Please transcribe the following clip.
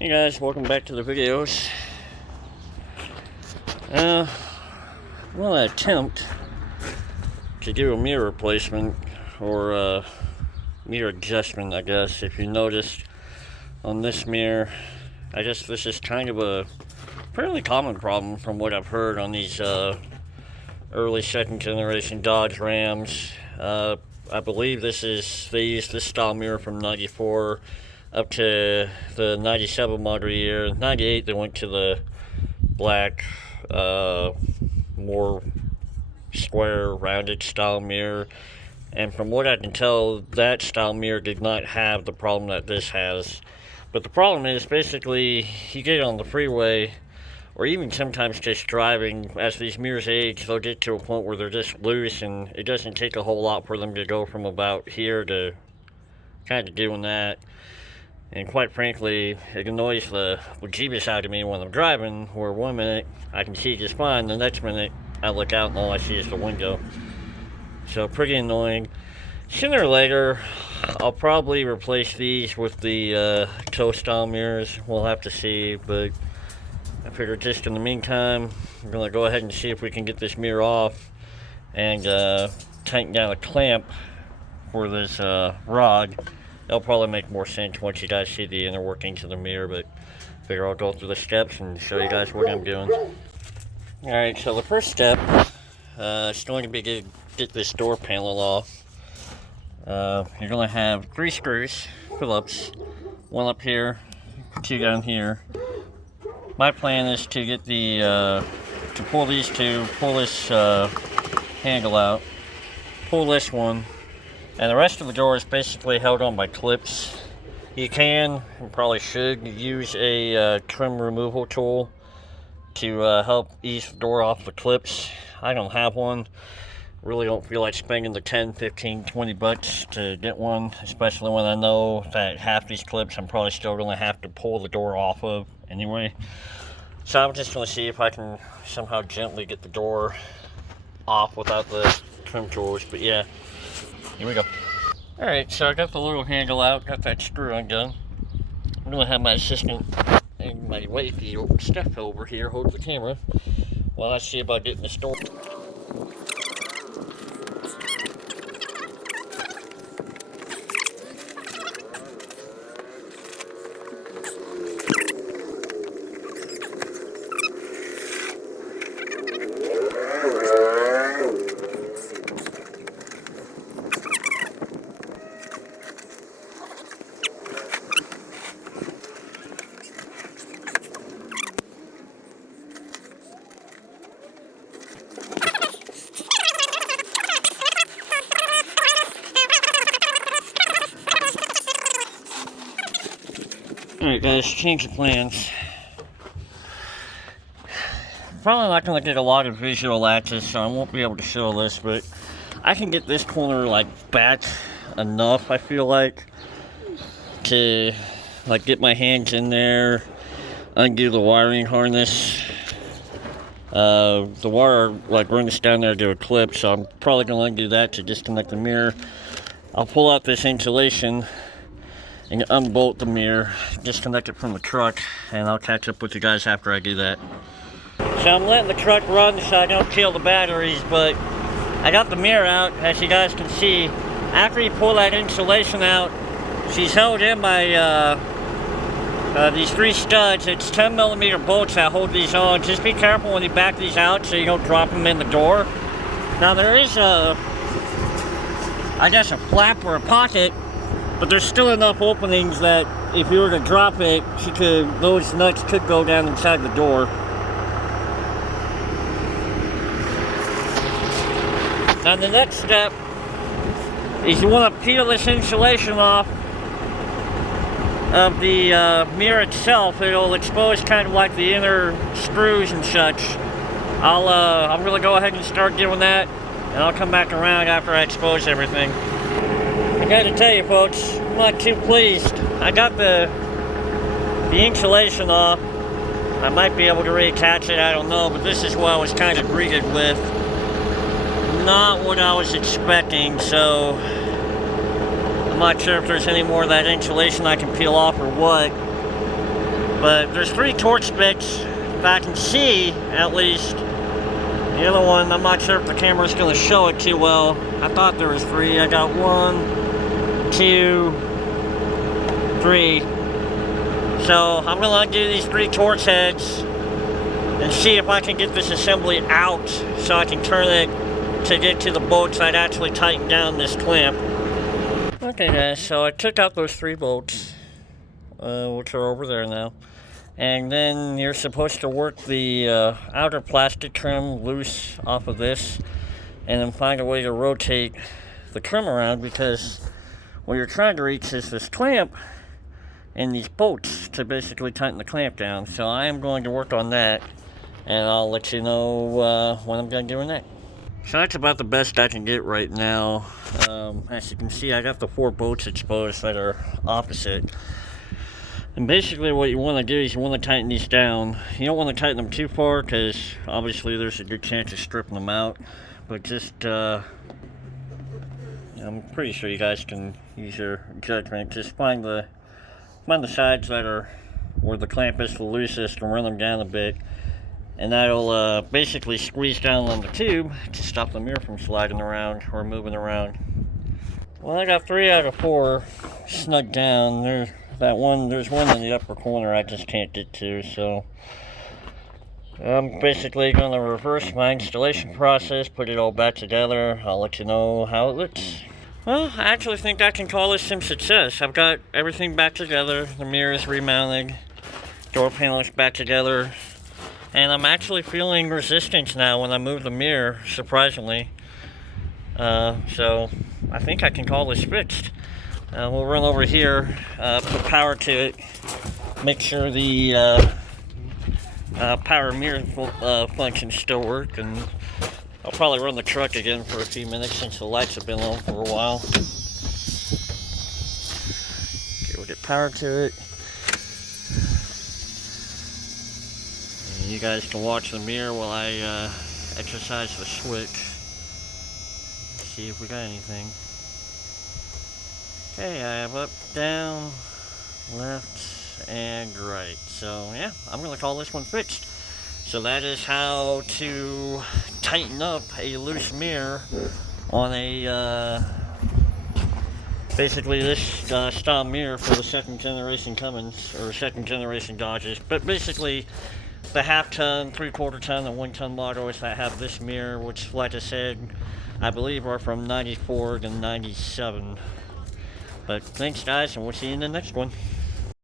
Hey guys, welcome back to the videos. I'm going to attempt to do a mirror replacement or mirror adjustment, I guess. If you noticed on this mirror, I guess this is kind of a fairly common problem from what I've heard on these early second generation Dodge Rams. I believe they used this style mirror from 94 up to the 97 model year. 98 they went to the black, more square rounded style mirror, and from what I can tell, that style mirror did not have the problem that this has. But the problem is, basically, you get on the freeway or even sometimes just driving, as these mirrors age, they'll get to a point where they're just loose, and it doesn't take a whole lot for them to go from about here to kind of doing that. And quite frankly, it annoys the bejeebus out of me when I'm driving, where one minute I can see just fine, the next minute I look out and all I see is the window. So pretty annoying. Sooner or later, I'll probably replace these with the toe style mirrors. We'll have to see, but I figured just in the meantime, we're going to go ahead and see if we can get this mirror off and tighten down a clamp for this rod. It'll probably make more sense once you guys see the inner workings of the mirror, but I figure I'll go through the steps and show you guys what I'm doing. Alright, so the first step is going to be to get this door panel off. You're going to have 3 screws, Phillips, 1 up here, 2 down here. My plan is to get to pull these two, pull this handle out, pull this one, and the rest of the door is basically held on by clips. You can, and probably should, use a trim removal tool to help ease the door off the clips. I don't have one. Really don't feel like spending the 10, 15, 20 bucks to get one, especially when I know that half these clips I'm probably still going to have to pull the door off of anyway. So I'm just going to see if I can somehow gently get the door off without the trim tools, but yeah. Here we go. Alright, so I got the little handle out, got that screw undone. I'm going to have my assistant and my wifey Steph over here hold the camera while I see about getting this door. Alright guys, change of plans. Probably not going to get a lot of visual access, so I won't be able to show this, but I can get this corner back enough, I feel like, to get my hands in there, undo the wiring harness. The wire runs down there to a clip, so I'm probably going to undo that to disconnect the mirror. I'll pull out this insulation and unbolt the mirror, disconnect it from the truck, and I'll catch up with you guys after I do that. So I'm letting the truck run so I don't kill the batteries, but I got the mirror out, as you guys can see. After you pull that insulation out, she's held in by these 3 studs. It's 10mm bolts that hold these on. Just be careful when you back these out so you don't drop them in the door. Now there is a flap or a pocket, but there's still enough openings that if you were to drop it, those nuts could go down inside the door. Now the next step is you want to peel this insulation off of the mirror itself. It'll expose kind of like the inner screws and such. I'm going to go ahead and start doing that, and I'll come back around after I expose everything. I gotta tell you folks, I'm not too pleased. I got the insulation off. I might be able to reattach it, I don't know, but this is what I was kind of greeted with. Not what I was expecting, so I'm not sure if there's any more of that insulation I can peel off or what. But there's 3 torch bits that I can see, at least. The other one, I'm not sure if the camera's going to show it too well. I thought there was 3. I got 1, 2, 3. So I'm going to undo these 3 torch heads and see if I can get this assembly out so I can turn it to get to the bolts that actually tighten down this clamp. Okay guys, so I took out those 3 bolts, which are over there now. And then you're supposed to work the outer plastic trim loose off of this and then find a way to rotate the trim around, because what you're trying to reach is this clamp and these bolts to basically tighten the clamp down. So I am going to work on that, and I'll let you know when I'm done doing that. So that's about the best I can get right now. As you can see, I got the 4 bolts exposed that are opposite. And basically what you want to do is you want to tighten these down. You don't want to tighten them too far, because obviously there's a good chance of stripping them out. But just, I'm pretty sure you guys can use your judgment. Just find the sides that are where the clamp is the loosest and run them down a bit. And that'll basically squeeze down on the tube to stop the mirror from sliding around or moving around. Well, I got 3 out of 4 snug down. There's one in the upper corner I just can't get to, so I'm basically going to reverse my installation process, put it all back together. I'll let you know how it looks. Well, I actually think I can call this some success. I've got everything back together. The mirror is remounted, door panel is back together, and I'm actually feeling resistance now when I move the mirror, surprisingly. So I think I can call this fixed. We'll run over here, put power to it, make sure the power mirror functions still work, and I'll probably run the truck again for a few minutes since the lights have been on for a while. Okay, we'll get power to it. And you guys can watch the mirror while I exercise the switch. See if we got anything. Okay, I have up, down, left, and right. So yeah, I'm going to call this one fixed. So that is how to tighten up a loose mirror on a, basically this style mirror for the 2nd generation Cummins, or 2nd generation Dodges. But basically the half-ton, 3/4 ton, and 1-ton models that have this mirror, which like I said, I believe are from 94 to 97. But thanks guys, and we'll see you in the next one.